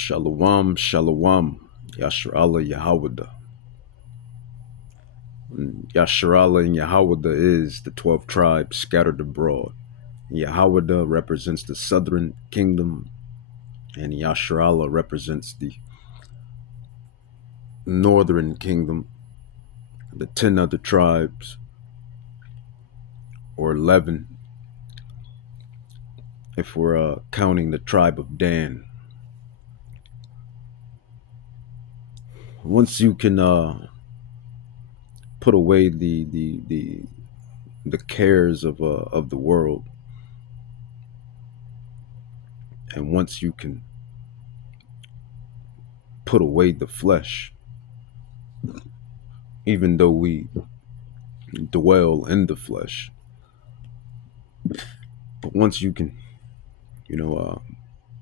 Shalom, shalom, Yasher Allah Yahawada. Yasher Allah and Yahawada is the 12 tribes scattered abroad. Yahawada represents the southern kingdom, and Yasher Allah represents the northern kingdom, the 10 other tribes, or 11, if we're counting the tribe of Dan. Once you can put away the cares of the world, and once you can put away the flesh, even though we dwell in the flesh, but once you can,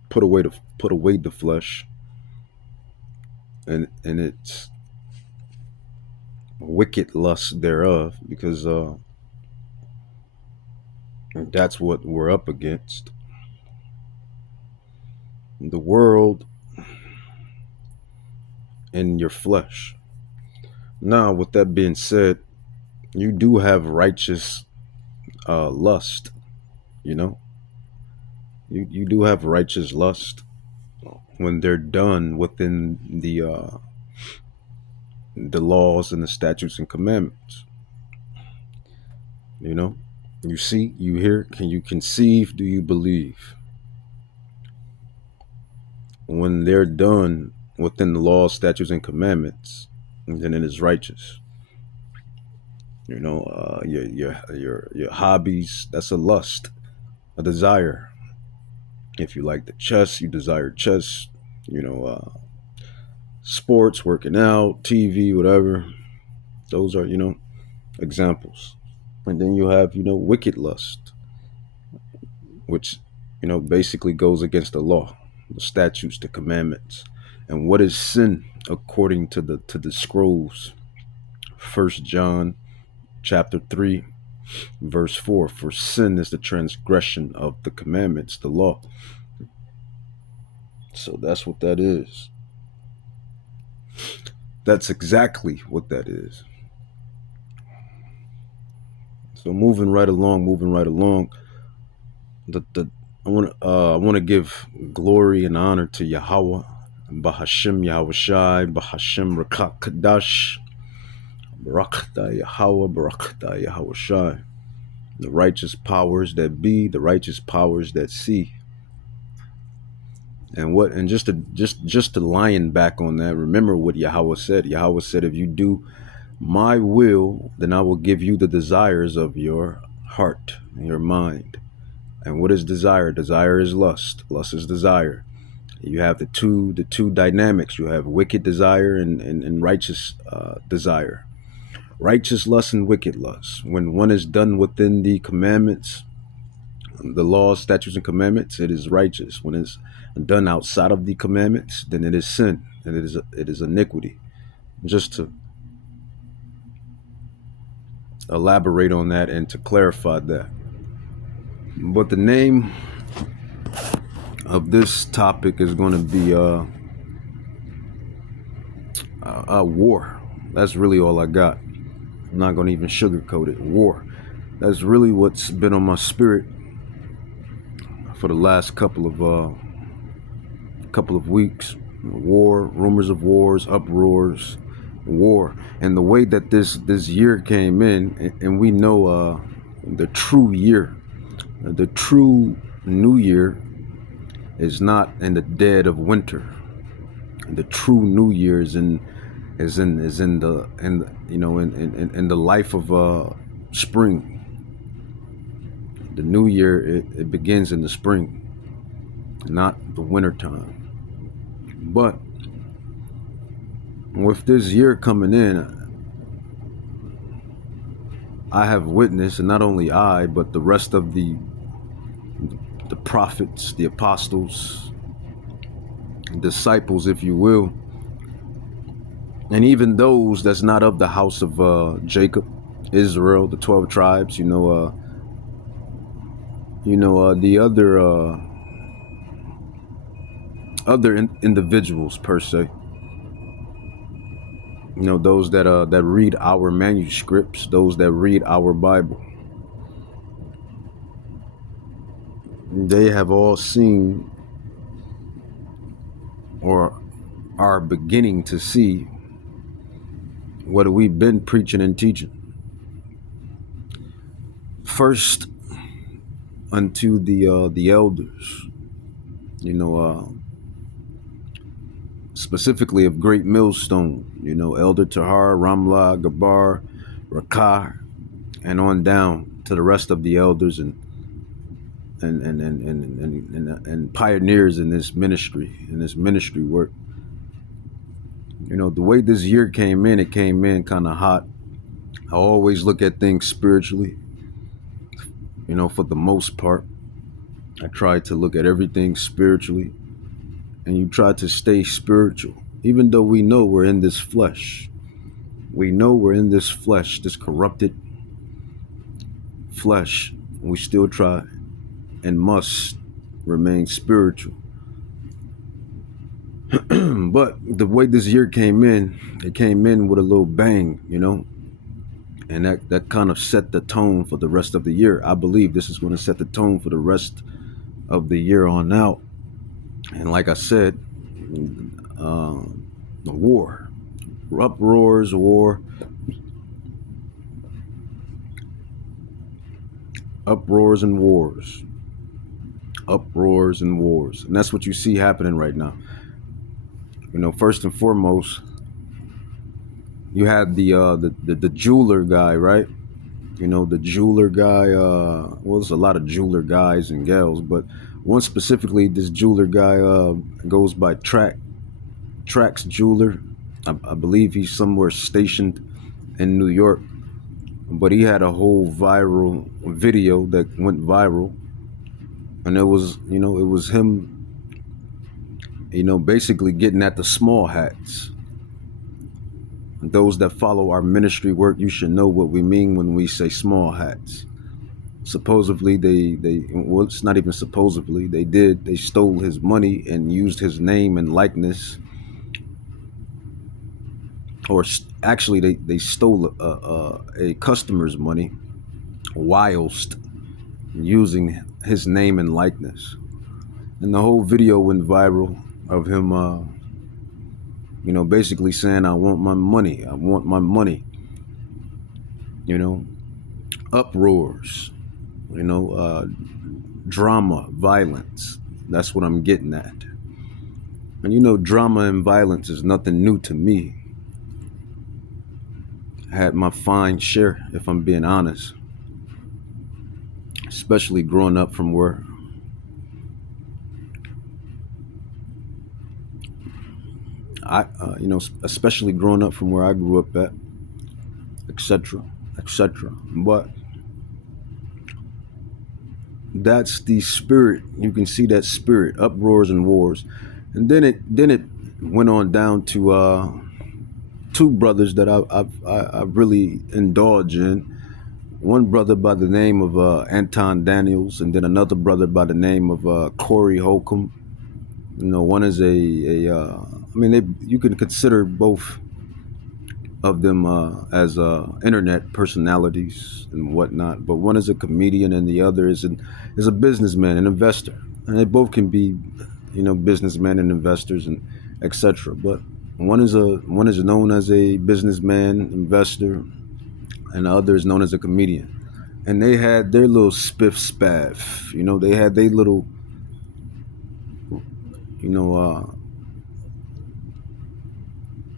put away the flesh and its wicked lust thereof, because that's what we're up against. The world and your flesh. Now, with that being said, you do have righteous lust. You do have righteous lust when they're done within the laws and the statutes and commandments. You see, you hear, can you conceive, do you believe? When they're done within the laws, statutes, and commandments, then it is righteous. Your hobbies, that's a lust, a desire. If you like the chess, you desire chess. Sports, working out, TV, whatever. Those are, examples. And then you have, wicked lust, which, basically goes against the law, the statutes, the commandments. And what is sin according to the scrolls? 1 John chapter 3, verse 4. For sin is the transgression of the commandments, the law. So that's what that is. That's exactly what that is. So moving right along. I want to give glory and honor to Yahweh, Bahashim Yahweh Shai, Bahashim Rakak Kadash, Barakta Yahweh, Barakta Yahweh Shai. The righteous powers that be, the righteous powers that see. And just to lion back on that, remember what Yahweh said. Yahweh said, if you do my will, then I will give you the desires of your heart and your mind. And what is desire? Desire is lust. Lust is desire. You have the two dynamics. You have wicked desire and righteous desire. Righteous lust and wicked lust. When one is done within the commandments, the laws, statutes, and commandments, it is righteous. When it's done outside of the commandments, then it is sin, and it is iniquity. Just to elaborate on that and to clarify that. But the name of this topic is going to be war. That's really all I got. I'm not going to even sugarcoat it. War. That's really what's been on my spirit for the last couple of weeks. War, rumors of wars, uproars, war. And the way that this year came in, and we know the true year, the true new year is not in the dead of winter. The true new year is in the life of spring. The new year, it begins in the spring, not the winter time. But with this year coming in, I have witnessed, and not only I, but the rest of the prophets, the apostles, disciples, if you will, and even those that's not of the house of Jacob, Israel, the 12 tribes, the other other individuals per se. Those that read our manuscripts, those that read our Bible. They have all seen or are beginning to see what we've been preaching and teaching. First, unto the elders, specifically of Great Millstone, Elder Tahar, Ramla, Gabar, Rakar, and on down to the rest of the elders and pioneers in this ministry work. The way this year came in, it came in kind of hot. I always look at things spiritually, for the most part. I try to look at everything spiritually, and you try to stay spiritual, even though we know we're in this flesh. We know we're in this flesh, this corrupted flesh. We still try and must remain spiritual. But the way this year came in, it came in with a little bang, and that kind of set the tone for the rest of the year. I believe this is going to set the tone for the rest of the year on out. And like I said, the war, uproars, uproars and wars, uproars and wars. And that's what you see happening right now. First and foremost, you had the jeweler guy, right? The jeweler guy, well, there's a lot of jeweler guys and gals, but one specifically, this jeweler guy goes by Trax Jeweler. I believe he's somewhere stationed in New York, but he had a whole viral video that went viral, and it was him, basically getting at the small hats. Those that follow our ministry work, you should know what we mean when we say small hats. Supposedly well, it's not even supposedly, they stole his money and used his name and likeness, or actually they stole a customer's money whilst using his name and likeness. And the whole video went viral of him basically saying, I want my money, uproars, drama, violence. That's what I'm getting at. And drama and violence is nothing new to me. I had my fine share, if I'm being honest, especially growing up from where especially growing up from where I grew up at, etc., etc. But that's the spirit. You can see that spirit, uproars and wars. And then it went on down to two brothers that I really indulge in. One brother by the name of Anton Daniels, and then another brother by the name of Corey Holcomb. One is you can consider both of them as internet personalities and whatnot, but one is a comedian and the other is a businessman, an investor, and they both can be, businessmen and investors and etc. But one is known as a businessman, investor, and the other is known as a comedian. And they had their little spiff spaff, they had their little,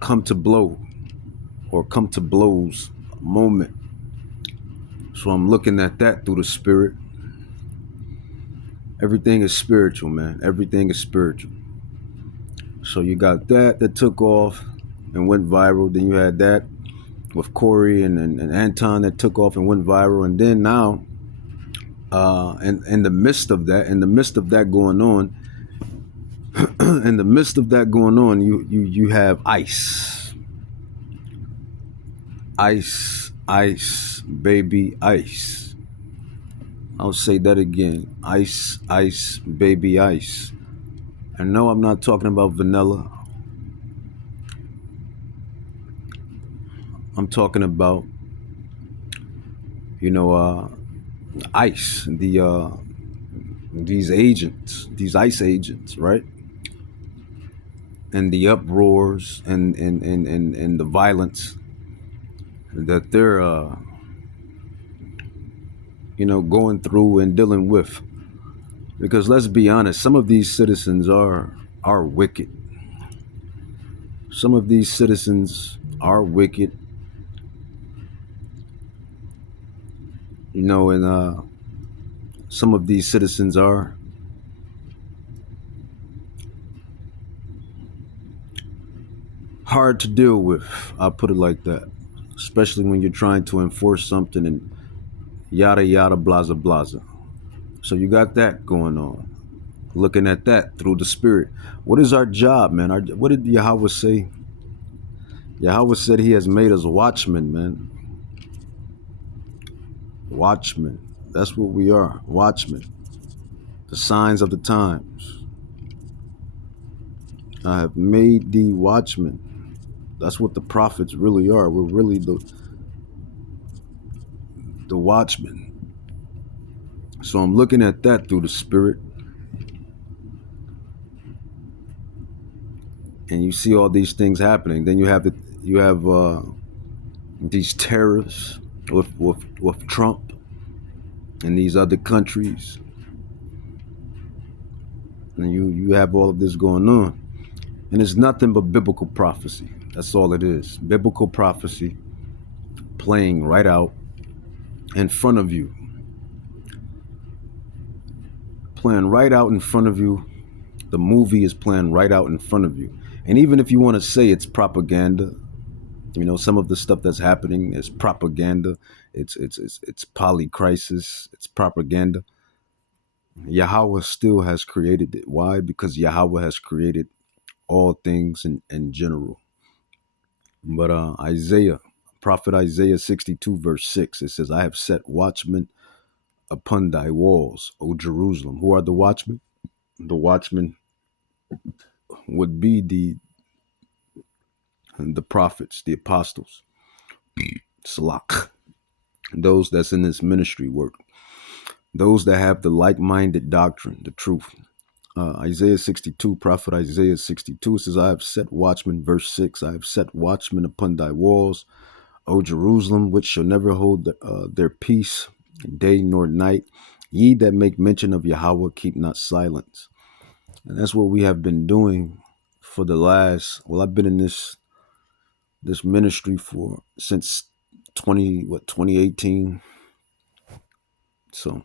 come to blows moment. So I'm looking at that through the spirit. Everything is spiritual, man. Everything is spiritual. So you got that took off and went viral. Then you had that with Corey and Anton that took off and went viral. And then now, in the midst of that going on, you have ice, baby, ice. I'll say that again. Ice, baby, ice. And no, I'm not talking about vanilla. I'm talking about, you know, ICE, these agents, these ICE agents, right? And the uproars and the violence that they're, going through and dealing with. Because let's be honest, some of these citizens are wicked. Some of these citizens are wicked, and some of these citizens are hard to deal with. I'll put it like that. Especially when you're trying to enforce something and yada yada blaza blaza. So you got that going on. Looking at that through the spirit. What is our job, man? What did Yahweh say? Yahweh said he has made us watchmen, man. Watchmen. That's what we are. Watchmen. The signs of the times. I have made thee watchmen. That's what the prophets really are. We're really the watchmen. So I'm looking at that through the spirit. And you see all these things happening. Then you have these terrorists with Trump and these other countries. And you have all of this going on. And it's nothing but biblical prophecy. That's all it is. Biblical prophecy playing right out in front of you. Playing right out in front of you. The movie is playing right out in front of you. And even if you want to say it's propaganda, some of the stuff that's happening is propaganda. It's polycrisis. It's propaganda. Yahweh still has created it. Why? Because Yahweh has created all things in general. But Prophet Isaiah 62 verse 6, it says, I have set watchmen upon thy walls, O Jerusalem. Who are the watchmen? The watchmen would be the prophets, the apostles, Salak, those that's in this ministry work, those that have the like-minded doctrine, the truth. Isaiah 62, Prophet Isaiah 62 says, I have set watchmen, verse 6, I have set watchmen upon thy walls, O Jerusalem, which shall never hold their peace, day nor night. Ye that make mention of Yahweh, keep not silence. And that's what we have been doing for the last, I've been in this ministry since 2018. So,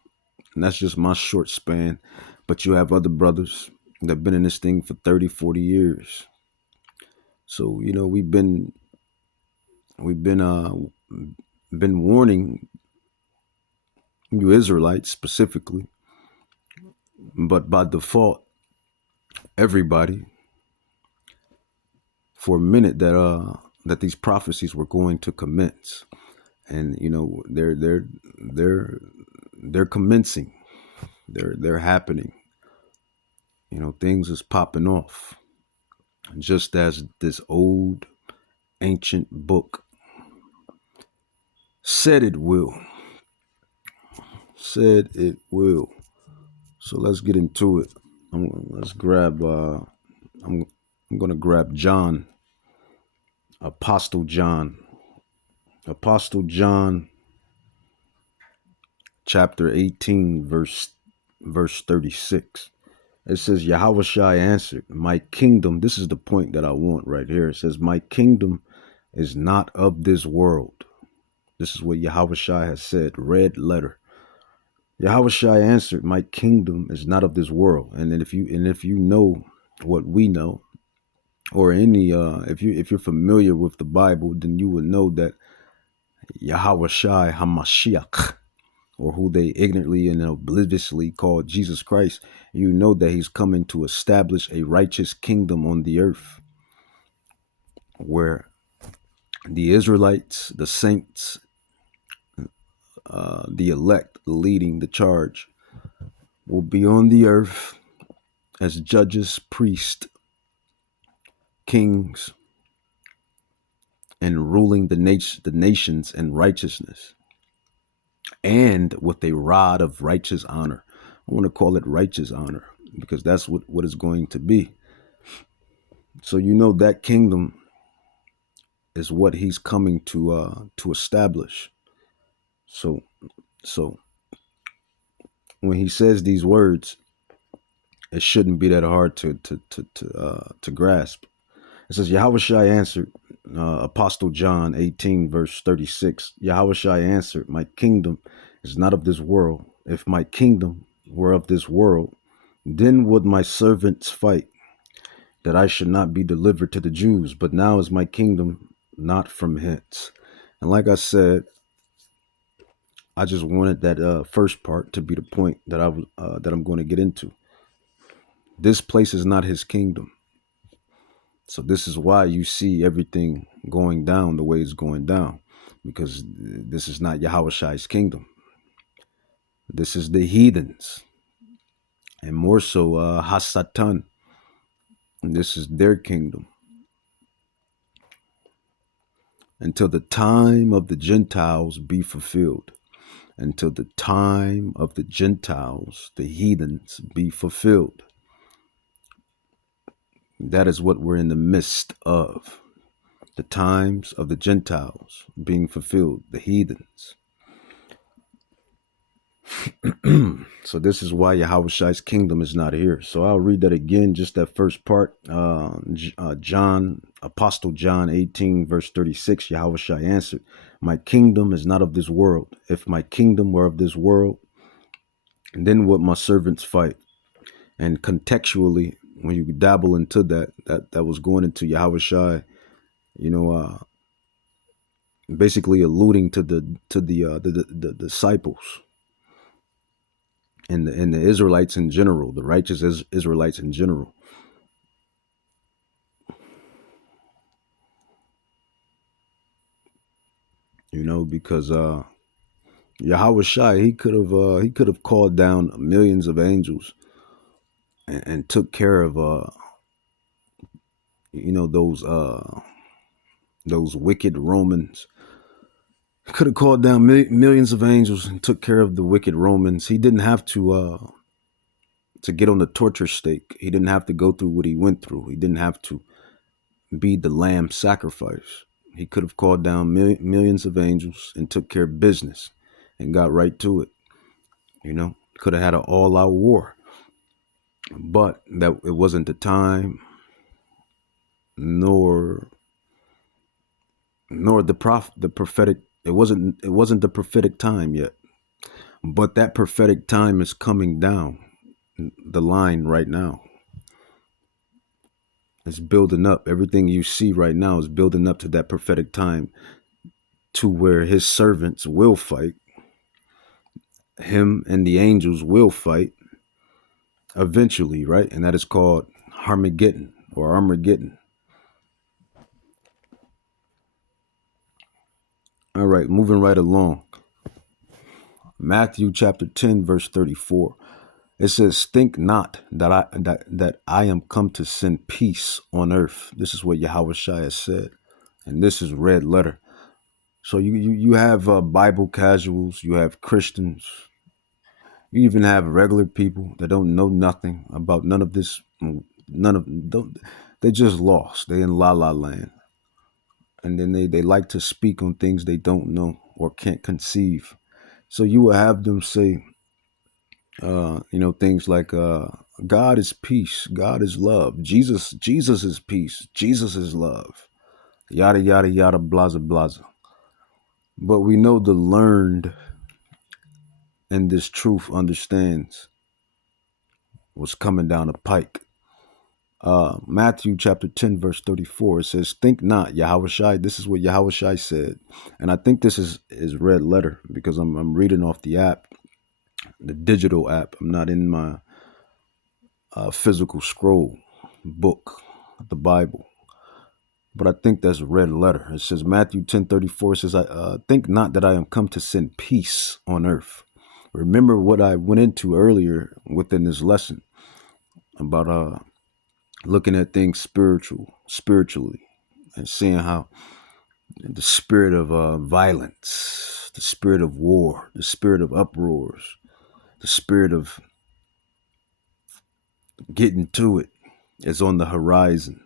and that's just my short span. But you have other brothers that have been in this thing for 30, 40 years. So, we've been warning you Israelites specifically, but by default, everybody, for a minute, that these prophecies were going to commence. And they're commencing. They're happening. Things is popping off. Just as this old ancient book said it will. Said it will. So let's get into it. Let's grab I'm gonna grab John. Apostle John. Apostle John chapter 18, verse 36. It says, Yahweh Shai answered, my kingdom, this is the point that I want right here. It says, my kingdom is not of this world. This is what Yahweh Shai has said, red letter. Yahweh Shai answered, my kingdom is not of this world. And then if you know what we know, or if you're familiar with the Bible, then you would know that Yahweh Shai HaMashiach, or who they ignorantly and obliviously call Jesus Christ, you know that he's coming to establish a righteous kingdom on the earth where the Israelites, the saints, the elect leading the charge will be on the earth, as judges, priests, kings, and ruling the nations in righteousness, and with a rod of righteous honor. I want to call it righteous honor because that's what it's going to be. So you know that kingdom is what he's coming to establish. So so when he says these words, it shouldn't be that hard to grasp. It says Yahushua answered, Apostle John 18 verse 36. Yahushua answered, "My kingdom is not of this world. If my kingdom were of this world, then would my servants fight, that I should not be delivered to the Jews. But now is my kingdom not from hence." And like I said, I just wanted that first part to be the point that I'm going to get into. This place is not his kingdom. So this is why you see everything going down the way it's going down, because this is not Yahushua's kingdom. This is the heathens, and more so Hasatan. This is their kingdom. Until the time of the Gentiles be fulfilled. Until the time of the Gentiles, the heathens, be fulfilled. That is what we're in the midst of. The times of the Gentiles being fulfilled, the heathens. So this is why Yahushua's kingdom is not here. So I'll read that again, just that first part. Apostle John 18 verse 36, Yahushua answered, "My kingdom is not of this world. If my kingdom were of this world, then would my servants fight." And contextually, when you dabble into that was going into Yahushua, basically alluding to the disciples and the Israelites in general, the righteous Israelites in general. Because Yahushua, he could have called down millions of angels and took care of those wicked Romans. He could have called down millions of angels and took care of the wicked Romans. He didn't have to get on the torture stake. He didn't have to go through what he went through. He didn't have to be the lamb sacrifice. He could have called down millions of angels and took care of business and got right to it. Could have had an all-out war. But that it wasn't the time, nor the prophetic. It wasn't the prophetic time yet. But that prophetic time is coming down the line right now. It's building up. Everything you see right now is building up to that prophetic time, to where his servants will fight. Him and the angels will fight eventually, right? And that is called Armageddon or Armageddon. All right, moving right along. Matthew chapter 10, verse 34. It says, "Think not that I am come to send peace on earth." This is what Yahushua said, and this is red letter. So you have Bible casuals, you have Christians, you even have regular people that don't know nothing about none of this. They just lost. They in la la land, and then they like to speak on things they don't know or can't conceive. So you will have them say, things like, God is peace, God is love, Jesus is peace, Jesus is love, yada yada yada, blaza blaza. But we know the learned and this truth understands what's coming down the pike. Matthew chapter 10 verse 34, it says, "Think not," Yahushua, this is what Yahushua said, and I think this is red letter because I'm reading off the app, the digital app. I'm not in my physical scroll book, the Bible, but I think that's red letter. It says, Matthew 10:34 says, "I think not that I am come to send peace on earth." Remember what I went into earlier within this lesson. about looking at things spiritually, and seeing how the spirit of violence, the spirit of war, the spirit of uproars, the spirit of getting to it is on the horizon.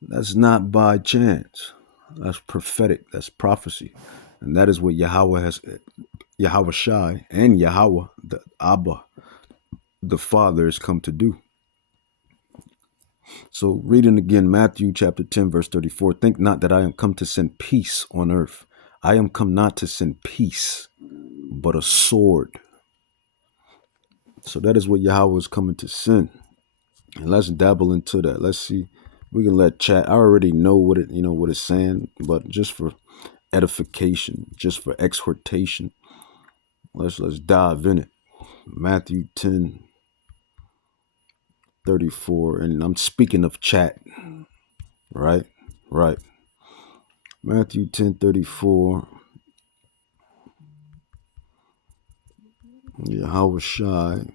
That's not by chance. That's prophetic. That's prophecy. And that is what Yahweh Shai and Yahweh, the Abba, the Father, has come to do. So reading again, Matthew chapter 10, verse 34, think not that I am come to send peace on earth. I am come not to send peace, but a sword. So that is what Yahweh is coming to send. And let's dabble into that. Let's see. We can let chat. I already know what what it's saying, but just for edification, just for exhortation, let's dive in it. Matthew 10:34, and I'm speaking of chat, right? Right. Matthew 10:34. Yahweh Shai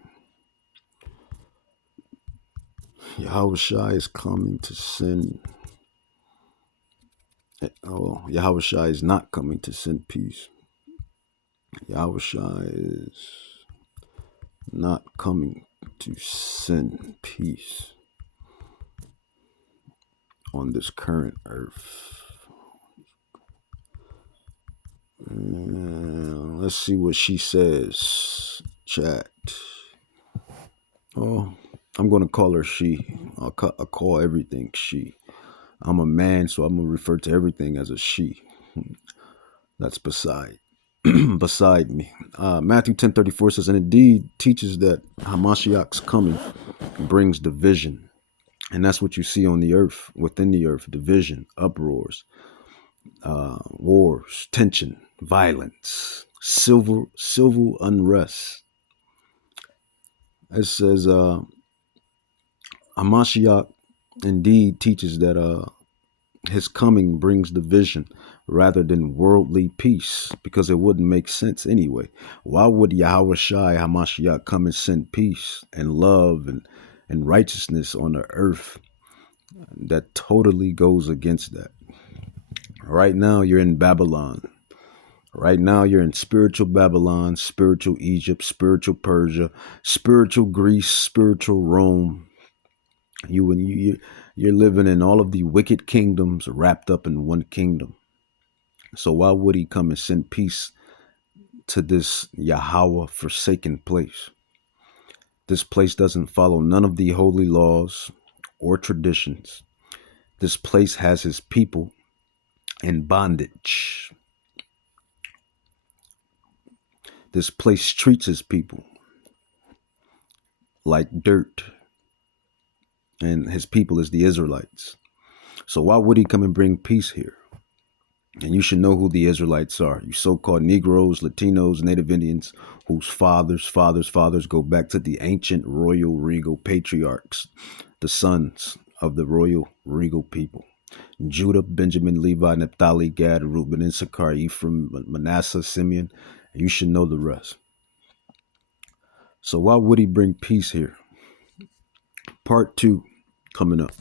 is coming to send. Oh, Yahweh Shai is not coming to send peace. Yahweh Shai is not coming to send peace on this current earth. Let's see what she says. Chat. Oh, I'm going to call her she. I'll call everything she. I'm a man, so I'm going to refer to everything as a she. That's beside me. Matthew 10:34 says, and indeed teaches that Hamashiach's coming brings division. And that's what you see on the earth, within the earth, division, uproars, wars, tension, violence, civil unrest. It says Hamashiach indeed teaches that his coming brings division rather than worldly peace, because it wouldn't make sense anyway. Why would Yahweh Shai Hamashiach come and send peace and love and righteousness on the earth? That totally goes against that. Right now you're in Babylon. Right now you're in spiritual Babylon, spiritual Egypt, spiritual Persia, spiritual Greece, spiritual Rome. You're living in all of the wicked kingdoms wrapped up in one kingdom. So why would he come and send peace to this Yahweh forsaken place? This place doesn't follow none of the holy laws or traditions. This place has his people in bondage. This place treats his people like dirt, and his people is the Israelites. So why would he come and bring peace here? And you should know who the Israelites are. You so-called Negroes, Latinos, Native Indians, whose fathers go back to the ancient royal regal patriarchs, the sons of the royal regal people. Judah, Benjamin, Levi, Naphtali, Gad, Reuben, Issachar, Ephraim, Manasseh, Simeon. You should know the rest. So why would he bring peace here? Part 2 coming up.